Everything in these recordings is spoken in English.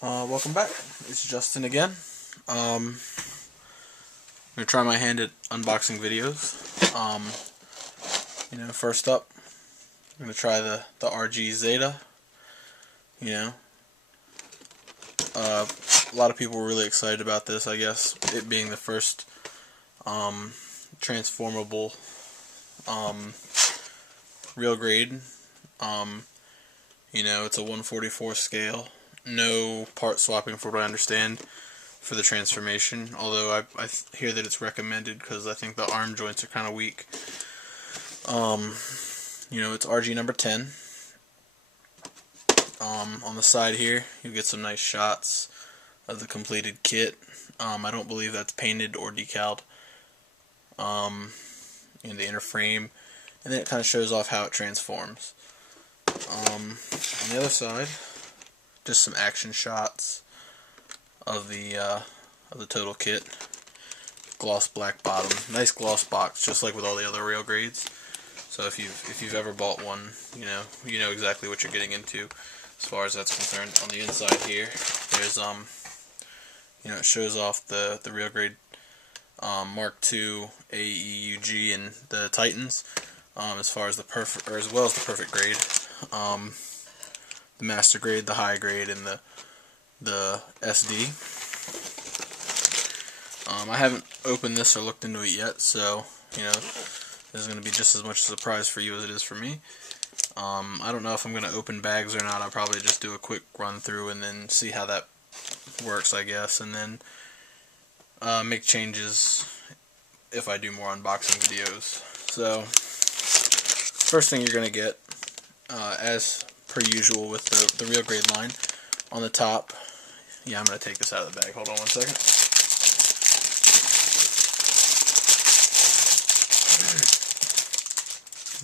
Welcome back. It's Justin again. I'm gonna try my hand at unboxing videos. First up, I'm gonna try the RG Zeta. You know, a lot of people were really excited about this. I guess it being the first transformable real grade. It's a 1/44 scale. No part swapping, for what I understand, for the transformation. Although I hear that it's recommended because I think the arm joints are kind of weak. It's RG number 10. On the side here, you get some nice shots of the completed kit. I don't believe that's painted or decaled. In the inner frame, and then it kind of shows off how it transforms. On the other side, just some action shots of the total kit. Gloss black bottom, nice gloss box, just like with all the other rail grades. So if you've ever bought one, you know exactly what you're getting into as far as that's concerned. On the inside here, there's it shows off the real grade Mark II AEUG and the Titans, as far as the perfect, or as well as the perfect grade. The master grade, the high grade, and the SD. I haven't opened this or looked into it yet, so this is going to be just as much a surprise for you as it is for me. I don't know if I'm going to open bags or not. I'll probably just do a quick run through and then see how that works, I guess, and then make changes if I do more unboxing videos. So, first thing you're going to get, as per usual with the real grade line, on the top, I'm going to take this out of the bag, hold on one second.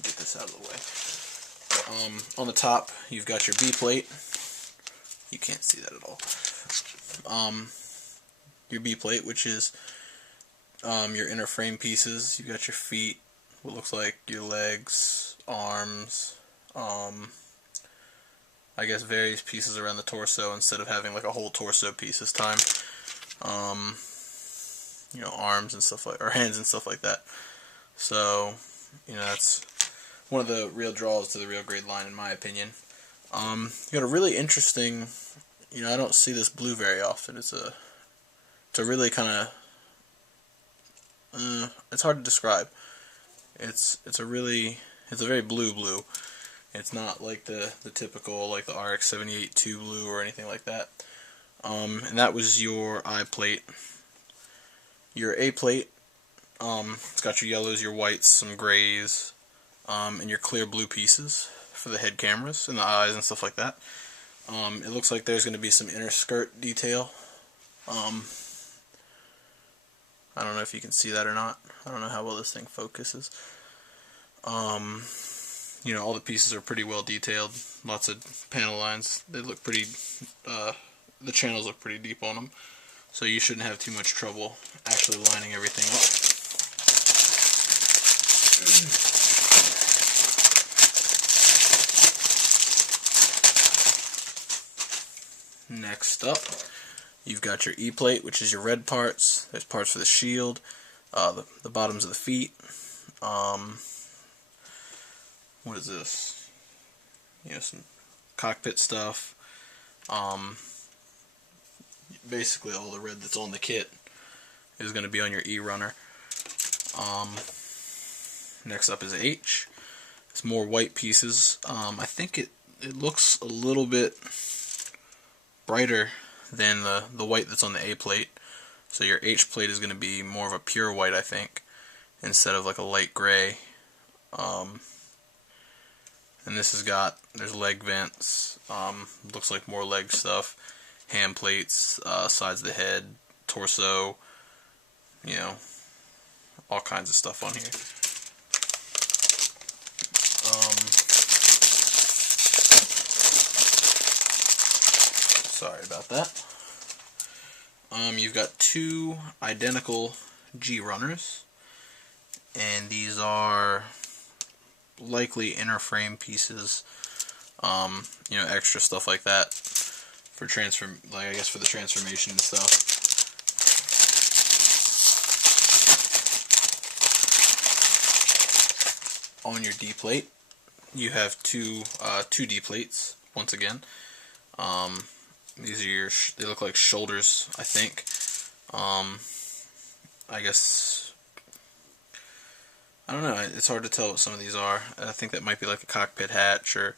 Get this out of the way. On the top, you've got your B plate. You can't see that at all. Your B plate, which is your inner frame pieces. You got your feet, what looks like your legs, arms, I guess various pieces around the torso instead of having like a whole torso piece this time. Arms and stuff like, or hands and stuff like that. So, that's one of the real draws to the real grade line, in my opinion. You got a really interesting, I don't see this blue very often. It's a really kind of, it's hard to describe. It's a very blue. It's not like the typical, like the RX-78-2 blue or anything like that. And that was your I plate. Your A plate, it's got your yellows, your whites, some grays, and your clear blue pieces for the head cameras and the eyes and stuff like that. It looks like there's going to be some inner skirt detail. I don't know if you can see that or not. I don't know how well this thing focuses. All the pieces are pretty well detailed. Lots of panel lines. They look pretty, the channels look pretty deep on them. So you shouldn't have too much trouble actually lining everything up. Next up, you've got your E plate, which is your red parts. There's parts for the shield, the bottoms of the feet. What is this? Some cockpit stuff. Basically all the red that's on the kit is going to be on your E runner. Next up is H. It's more white pieces. I think it looks a little bit brighter than the white that's on the A plate. So your H plate is going to be more of a pure white, I think, instead of like a light gray. And this has got, there's leg vents, looks like more leg stuff, hand plates, sides of the head, torso, all kinds of stuff on here. Sorry about that. You've got two identical G runners, and these are likely inner frame pieces, extra stuff like that for I guess for the transformation and stuff. On your D plate, you have two D plates. Once again, these are they look like shoulders, I think. I guess I don't know. It's hard to tell what some of these are. I think that might be like a cockpit hatch or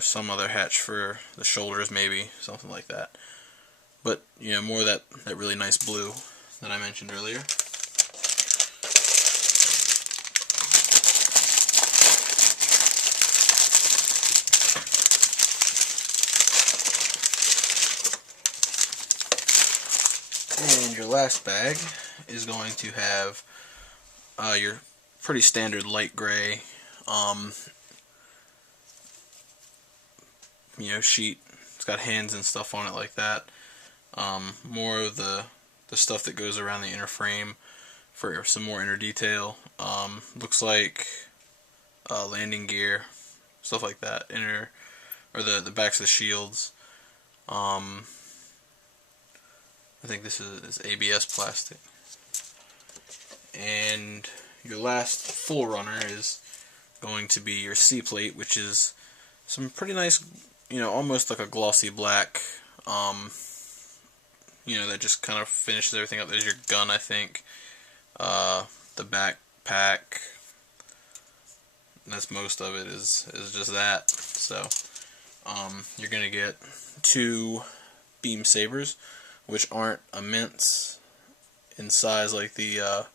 some other hatch for the shoulders, maybe something like that. But you know, more of that really nice blue that I mentioned earlier. And your last bag is going to have your pretty standard light gray, you know, sheet. It's got hands and stuff on it like that. More of the stuff that goes around the inner frame for some more inner detail. Looks like landing gear, stuff like that. Or the backs of the shields. I think this is ABS plastic. And your last full runner is going to be your C plate, which is some pretty nice, you know, almost like a glossy black, you know, that just kind of finishes everything up. There's your gun, I think, the backpack, that's most of it is just that. So you're going to get 2 beam sabers, which aren't immense in size like the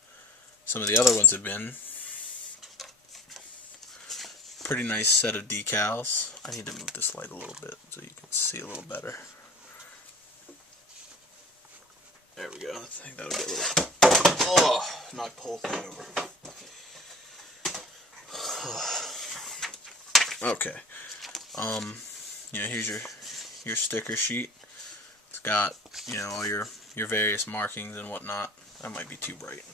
some of the other ones have been. Pretty nice set of decals. I need to move this light a little bit so you can see a little better. There we go. I think that'll get a little... Oh! Knocked the whole thing over. Okay. You know, here's your sticker sheet. It's got, you know, all your various markings and whatnot. That might be too bright.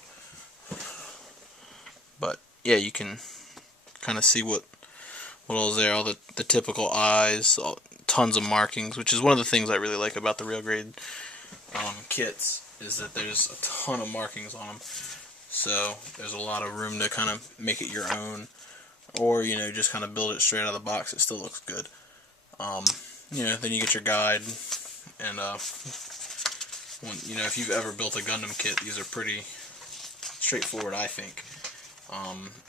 But yeah, you can kind of see what all is there. All the typical eyes, tons of markings, which is one of the things I really like about the real grade kits, is that there's a ton of markings on them. So there's a lot of room to kind of make it your own, or you know, just kind of build it straight out of the box. It still looks good. You know, then you get your guide, and you know, if you've ever built a Gundam kit, these are pretty straightforward, I think.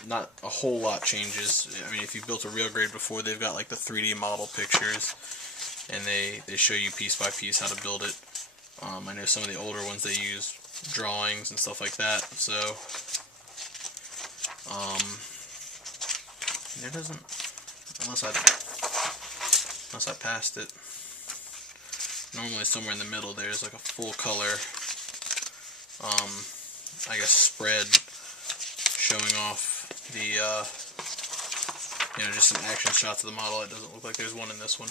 Not a whole lot changes. I mean, if you built a real grade before, they've got like the 3D model pictures, and they show you piece by piece how to build it. I know some of the older ones, they use drawings and stuff like that. So there doesn't, unless I passed it. Normally somewhere in the middle there's like a full color, I guess, spread showing off the, you know, just some action shots of the model. It doesn't look like there's one in this one.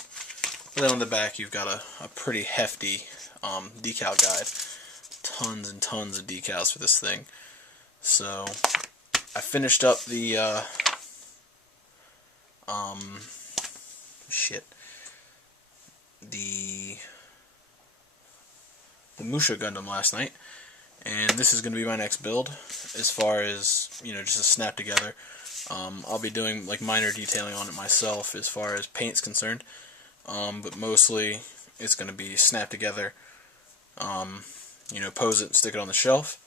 But then on the back you've got a pretty hefty decal guide. Tons and tons of decals for this thing. So I finished up the the Musha Gundam last night, and this is going to be my next build as far as, you know, just a snap together. I'll be doing like minor detailing on it myself as far as paint's concerned, but mostly it's going to be snap together, you know, pose it and stick it on the shelf.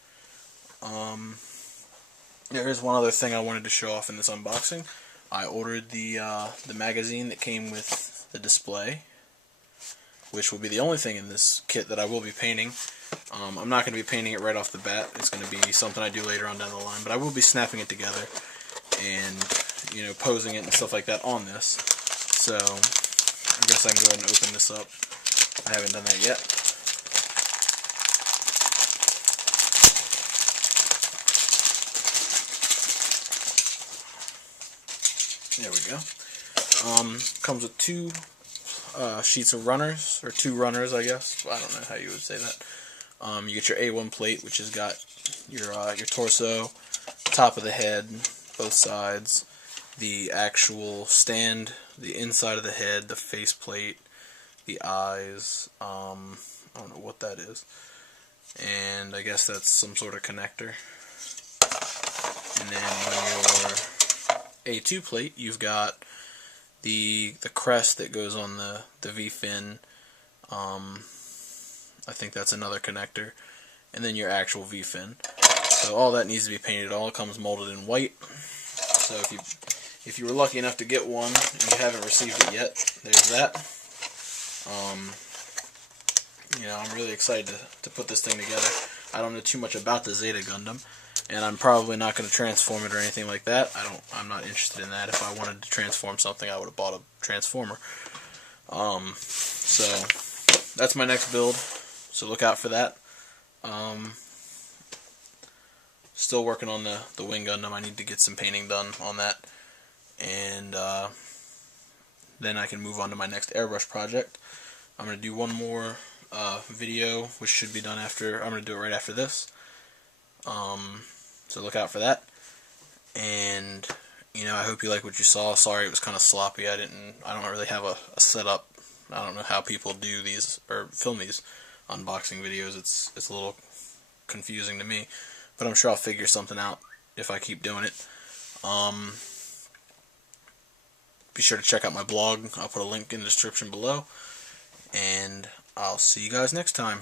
There is one other thing I wanted to show off in this unboxing. I ordered the magazine that came with the display, which will be the only thing in this kit that I will be painting. I'm not going to be painting it right off the bat. It's going to be something I do later on down the line, but I will be snapping it together and, you know, posing it and stuff like that on this. So I guess I can go ahead and open this up. I haven't done that yet. There we go. Comes with 2 sheets of runners, or 2 runners, I guess. I don't know how you would say that. You get your A1 plate, which has got your torso, top of the head, both sides, the actual stand, the inside of the head, the face plate, the eyes. I don't know what that is. And I guess that's some sort of connector. And then on your A2 plate, you've got the crest that goes on the V-fin. I think that's another connector. And then your actual V-fin. So all that needs to be painted. All comes molded in white. So if you were lucky enough to get one and you haven't received it yet, there's that. You know, I'm really excited to put this thing together. I don't know too much about the Zeta Gundam, and I'm probably not going to transform it or anything like that. I'm not interested in that. If I wanted to transform something, I would have bought a transformer. So that's my next build. So look out for that. Still working on the Wing Gundam. I need to get some painting done on that, and then I can move on to my next airbrush project. I'm going to do one more video, which should be done after. I'm going to do it right after this. So look out for that. And you know, I hope you like what you saw. Sorry it was kind of sloppy. I don't really have a setup. I don't know how people do these or film these unboxing videos. It's a little confusing to me, but I'm sure I'll figure something out if I keep doing it. Be sure to check out my blog. I'll put a link in the description below, and I'll see you guys next time.